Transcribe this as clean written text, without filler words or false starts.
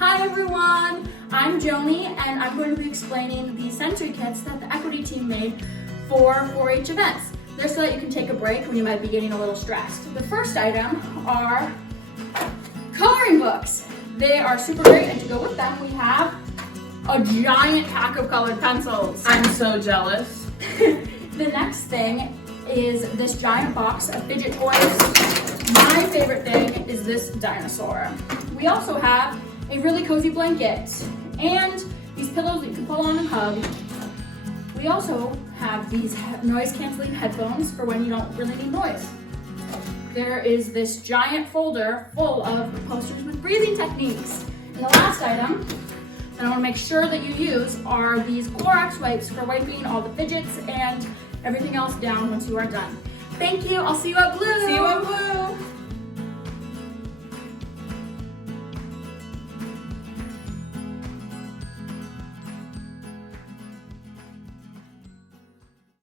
Hi everyone, I'm Joni and I'm going to be explaining the sensory kits that the equity team made for 4-H events. They're so that you can take a break when you might be getting a little stressed. The first item are coloring books. They are super great, and to go with them we have a giant pack of colored pencils. I'm so jealous. The next thing is this giant box of fidget toys. My favorite thing is this dinosaur. We also have a really cozy blanket and these pillows that you can pull on and hug. We also have these noise-canceling headphones for when you don't really need noise. There is this giant folder full of posters with breathing techniques. And the last item that I want to make sure that you use are these Clorox wipes for wiping all the fidgets and everything else down once you are done. Thank you. I'll see you at BLU. See you at BLU.